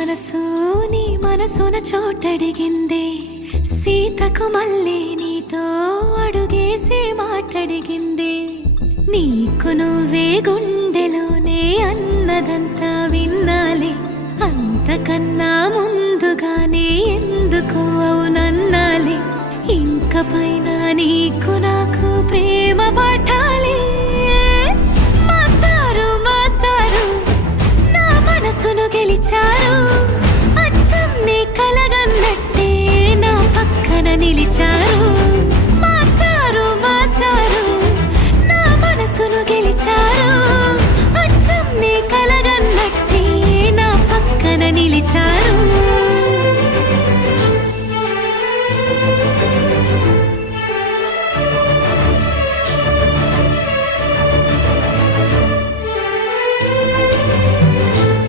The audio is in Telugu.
నీ మనసున చోటడిగిందే సీతకు మళ్ళీ నీతో అడుగేసి మాటడిగిందే నీకు నువ్వే గుండెలోనే అన్నదంతా విన్నాలే అంతకన్నా ముందుగానే ఎందుకు అవునన్నాలే ఇంక పైన నీకు నాకు ప్రేమ పాఠాలే మాస్టారు మాస్టారు నా మనసును గెలిచారు అచ్చం నీ కలగన్నట్టే నా పక్కన నిలిచారు